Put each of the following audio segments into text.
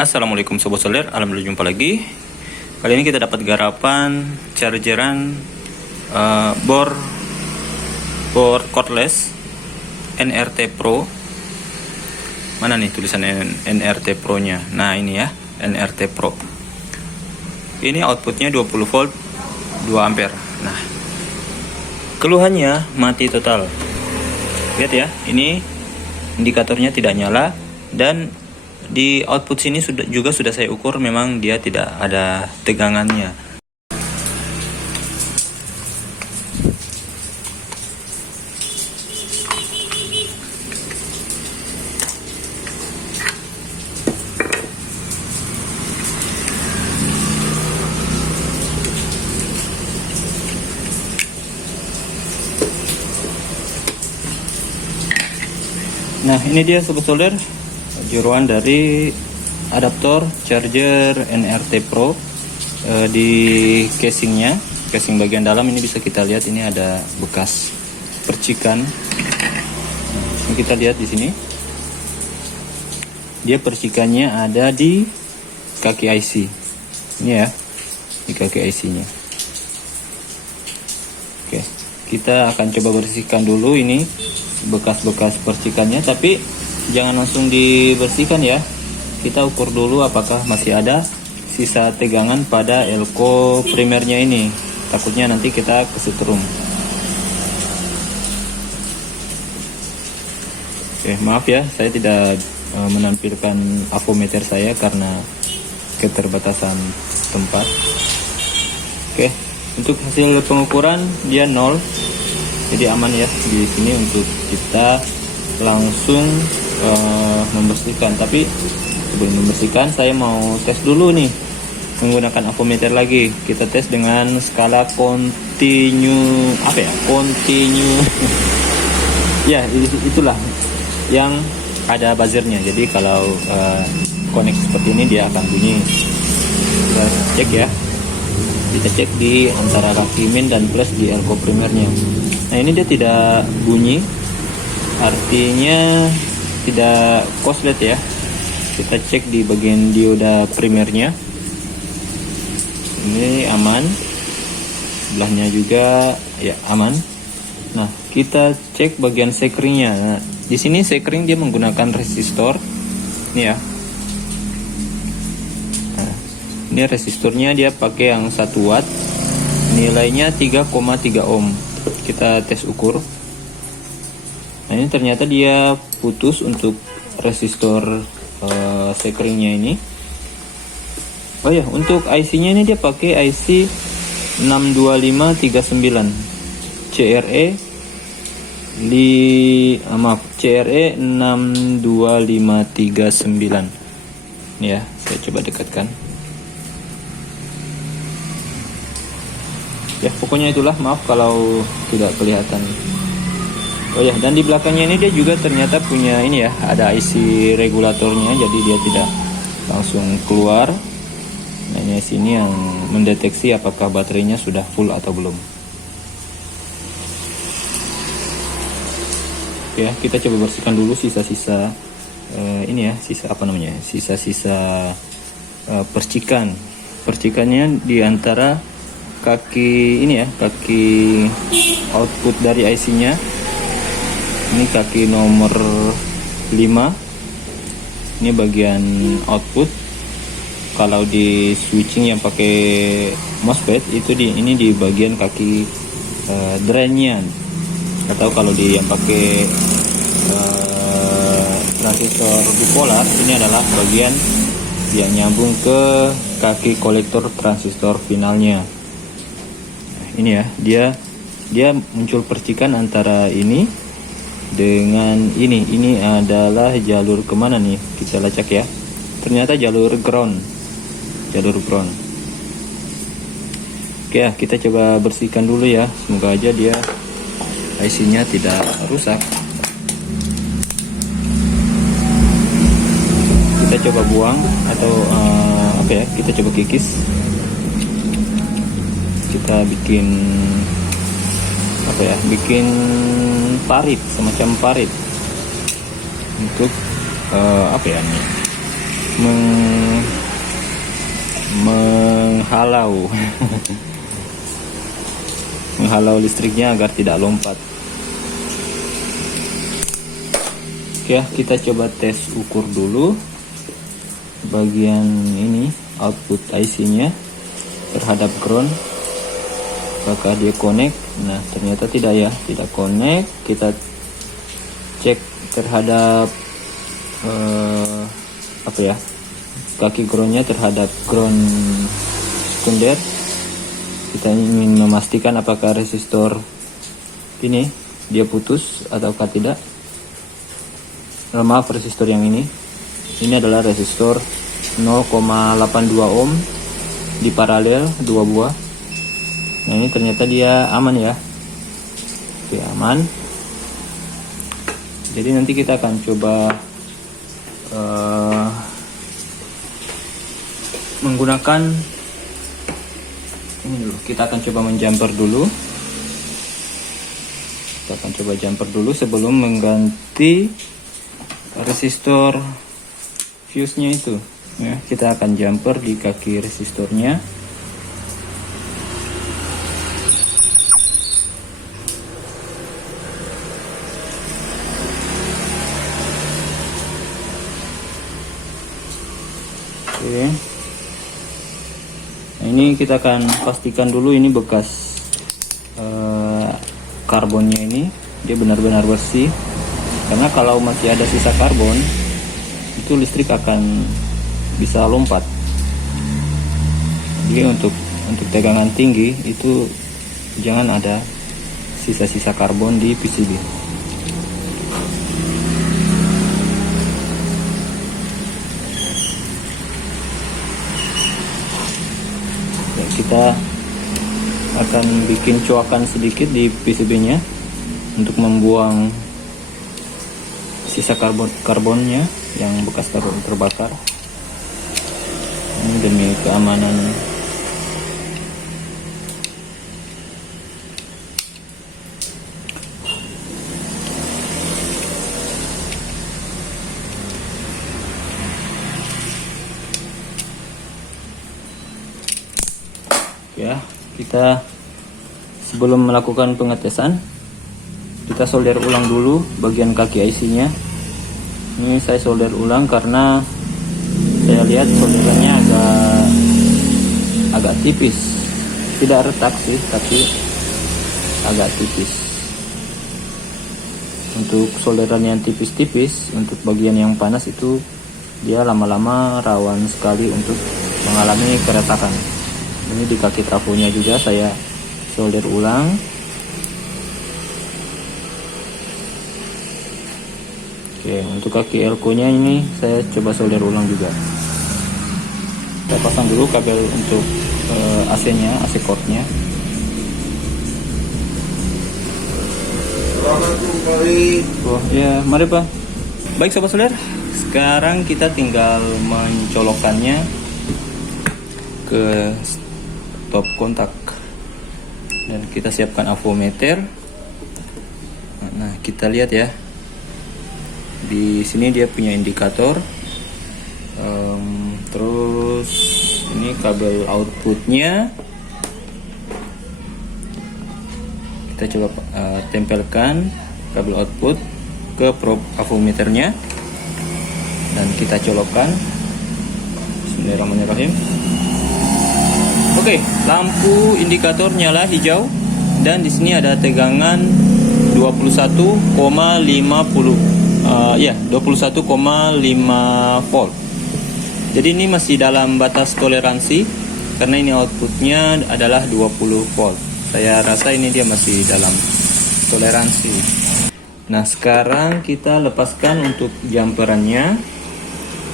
Assalamualaikum Sobat Solder, alhamdulillah jumpa lagi. Kali ini kita dapat garapan chargeran bor cordless NRT Pro. Mana nih tulisan NRT Pro nya? Nah ini ya, NRT Pro. Ini outputnya 20 volt 2 ampere. Nah, keluhannya mati total. Lihat ya, ini indikatornya tidak nyala, dan di output sini sudah saya ukur, memang dia tidak ada tegangannya. Nah ini dia Sobat Solder, jeroan dari adaptor charger NRT Pro. Di casingnya, casing bagian dalam ini bisa kita lihat, ini ada bekas percikan. Ini kita lihat di sini, dia percikannya ada di kaki IC ini ya, di kaki IC nya. Oke, kita akan coba bersihkan dulu ini bekas-bekas percikannya, tapi jangan langsung dibersihkan ya. Kita ukur dulu apakah masih ada sisa tegangan pada elko primernya ini. Takutnya nanti kita kesetrum. Oke, maaf ya, saya tidak menampilkan avometer saya karena keterbatasan tempat. Oke, untuk hasil pengukuran dia 0. Jadi aman ya di sini untuk kita langsung membersihkan. Tapi sebelum membersihkan, saya mau tes dulu nih menggunakan avometer lagi. Kita tes dengan skala continue, continue ya, itulah yang ada buzzernya. Jadi kalau connect seperti ini dia akan bunyi. Kita cek ya, kita cek di antara kaki min dan plus di elko primernya. Nah ini dia tidak bunyi, artinya tidak korslet ya. Kita cek di bagian dioda primernya, ini aman, sebelahnya juga ya aman. Nah kita cek bagian sekringnya. Nah, di sini sekring dia menggunakan resistor ini ya. Nah, ini resistornya dia pakai yang 1 watt, nilainya 3,3 ohm. Kita tes ukur. Nah ini ternyata dia putus untuk resistor sekringnya ini. Oh ya, untuk IC nya ini dia pakai IC 62539 CRE CRE 62539. Ini ya, saya coba dekatkan. Ya pokoknya itulah, maaf kalau tidak kelihatan. Oh ya, dan di belakangnya ini dia juga ternyata punya ini ya, ada IC regulatornya, jadi dia tidak langsung keluar. Nah ini IC ini yang mendeteksi apakah baterainya sudah full atau belum. Oke ya, kita coba bersihkan dulu sisa-sisa ini ya, sisa-sisa percikannya di antara kaki ini ya, kaki output dari IC nya. Ini kaki nomor 5, ini bagian output. Kalau di switching yang pakai MOSFET itu ini di bagian kaki drainnya, atau kalau di yang pakai transistor bipolar, ini adalah bagian yang nyambung ke kaki kolektor transistor finalnya. Ini ya, dia muncul percikan antara ini dengan ini adalah jalur kemana nih, kita lacak ya. Ternyata jalur ground. Oke ya, kita coba bersihkan dulu ya, semoga aja dia IC nya tidak rusak. Kita coba buang atau kita coba kikis. Kita bikin bikin parit, semacam parit untuk menghalau menghalau listriknya agar tidak lompat. Oke, kita coba tes ukur dulu bagian ini, output IC-nya terhadap ground. Apakah dia connect? Nah, ternyata tidak ya, tidak connect. Kita cek terhadap kaki groundnya terhadap ground sekunder. Kita ingin memastikan apakah resistor ini dia putus ataukah tidak. Maaf, resistor yang ini adalah resistor 0,82 ohm di paralel, dua buah. Nah, ini ternyata dia aman ya. Oke, aman. Jadi nanti kita akan coba menggunakan ini dulu. Kita akan coba menjumper dulu. Kita akan coba jumper dulu sebelum mengganti resistor fuse-nya itu. Ya, kita akan jumper di kaki resistornya. Oke. Nah, ini kita akan pastikan dulu ini bekas karbonnya ini dia benar-benar bersih, karena kalau masih ada sisa karbon itu listrik akan bisa lompat. Jadi untuk tegangan tinggi itu jangan ada sisa-sisa karbon di PCB. Kita akan bikin coakan sedikit di PCB-nya untuk membuang sisa karbonnya yang bekas terbakar. Ini demi keamanan. Ya, kita sebelum melakukan pengetesan kita solder ulang dulu bagian kaki IC-nya. Ini saya solder ulang karena saya lihat solderannya agak tipis, tidak retak sih, tapi agak tipis. Untuk solderan yang tipis-tipis, untuk bagian yang panas itu dia lama-lama rawan sekali untuk mengalami keretakan. Ini di kaki trafonya juga saya solder ulang. Oke, untuk kaki elko nya ini saya coba solder ulang juga. Saya pasang dulu kabel untuk AC nya, AC cord nya. Oh ya, mari Pak. Baik sobat solder, sekarang kita tinggal mencolokkannya ke top kontak dan kita siapkan avometer. Nah, kita lihat ya, di sini dia punya indikator. Terus ini kabel outputnya kita coba tempelkan kabel output ke probe avometernya dan kita colokkan. Bismillahirrahmanirrahim. Oke, lampu indikator nyala hijau dan di sini ada tegangan 21,50 21,5 volt. Jadi ini masih dalam batas toleransi karena ini outputnya adalah 20 volt. Saya rasa ini dia masih dalam toleransi. Nah, sekarang kita lepaskan untuk jumperannya.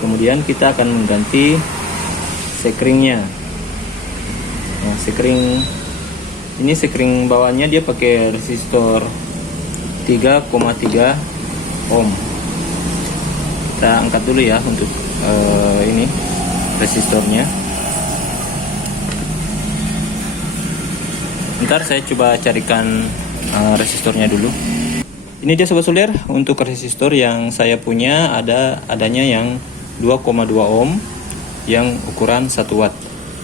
Kemudian kita akan mengganti sekringnya. Nah, sekring ini sekring bawahnya dia pakai resistor 3,3 ohm. Kita angkat dulu ya untuk ini resistornya. Ntar saya coba carikan resistornya dulu. Ini dia sobat solder, untuk resistor yang saya punya adanya yang 2,2 ohm yang ukuran 1 watt.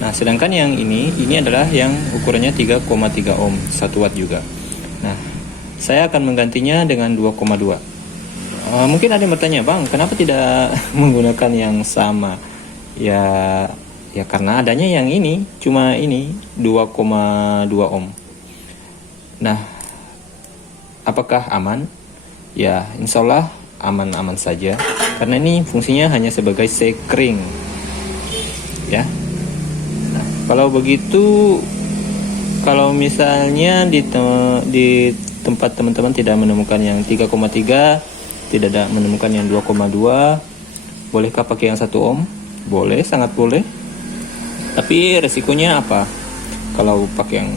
Nah, sedangkan yang ini adalah yang ukurannya 3,3 ohm, 1 watt juga. Nah, saya akan menggantinya dengan 2,2. Mungkin ada yang bertanya, Bang, kenapa tidak menggunakan yang sama? Ya karena adanya yang ini, cuma ini 2,2 ohm. Nah, apakah aman? Ya, insya Allah aman-aman saja. Karena ini fungsinya hanya sebagai sekring. Ya. Kalau begitu, kalau misalnya di tempat teman-teman tidak menemukan yang 3,3, tidak ada menemukan yang 2,2, bolehkah pakai yang 1 ohm? Boleh, sangat boleh. Tapi resikonya apa? Kalau pakai yang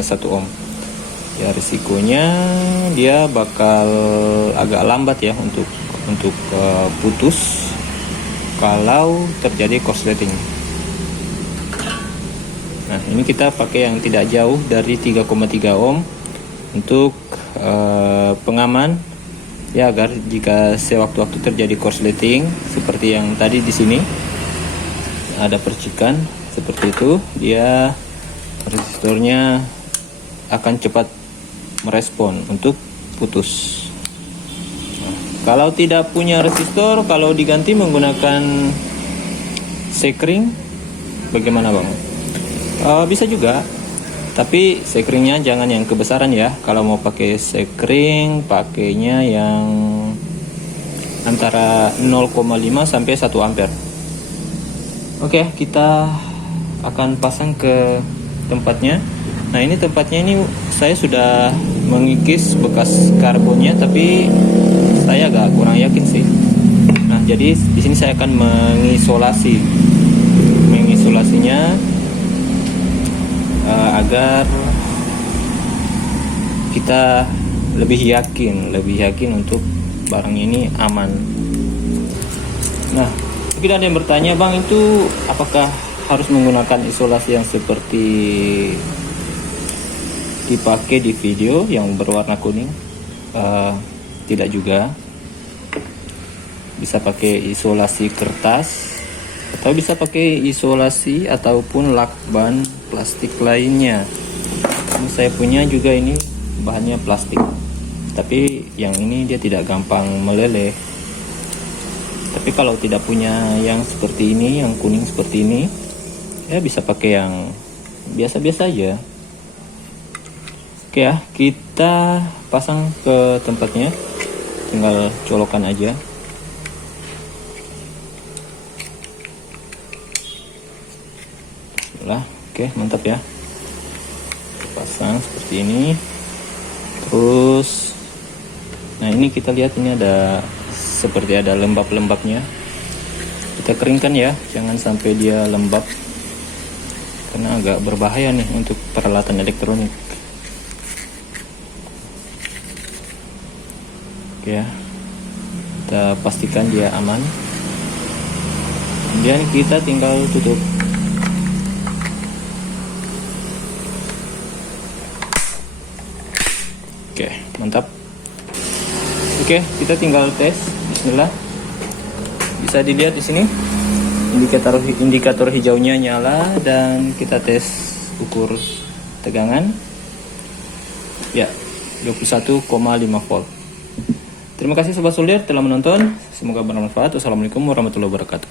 1 ohm, ya resikonya dia bakal agak lambat ya untuk putus kalau terjadi korsleting. Nah, ini kita pakai yang tidak jauh dari 3,3 ohm untuk pengaman ya, agar jika sewaktu-waktu terjadi korsleting seperti yang tadi di sini ada percikan seperti itu, dia resistornya akan cepat merespon untuk putus. Nah, kalau tidak punya resistor, kalau diganti menggunakan sekring, bagaimana Bang? Bisa juga, tapi sekringnya jangan yang kebesaran ya. Kalau mau pakai sekring, pakainya yang antara 0,5 sampai 1 ampere. Oke, kita akan pasang ke tempatnya. Nah, ini tempatnya ini saya sudah mengikis bekas karbonnya, tapi saya agak kurang yakin sih. Nah, jadi di sini saya akan mengisolasinya agar kita lebih yakin untuk barang ini aman. Nah, mungkin ada yang bertanya, Bang, itu apakah harus menggunakan isolasi yang seperti dipakai di video yang berwarna kuning? Tidak juga. Bisa pakai isolasi kertas, atau bisa pakai isolasi ataupun lakban plastik lainnya. Ini saya punya juga, ini bahannya plastik, tapi yang ini dia tidak gampang meleleh. Tapi kalau tidak punya yang seperti ini, yang kuning seperti ini, ya bisa pakai yang biasa-biasa aja. Oke ya, kita pasang ke tempatnya, tinggal colokan aja. Oke, mantap ya. Pasang seperti ini. Terus, nah ini kita lihat, ini ada seperti ada lembab-lembabnya. Kita keringkan ya, jangan sampai dia lembab, karena agak berbahaya nih untuk peralatan elektronik. Oke ya, kita pastikan dia aman. Kemudian kita tinggal tutup. Oke, mantap. Oke, kita tinggal tes. Bismillah. Bisa dilihat di sini indikator hijaunya nyala, dan kita tes ukur tegangan. Ya, 21,5 volt. Terima kasih Sobat Solder telah menonton. Semoga bermanfaat. Wassalamualaikum warahmatullahi wabarakatuh.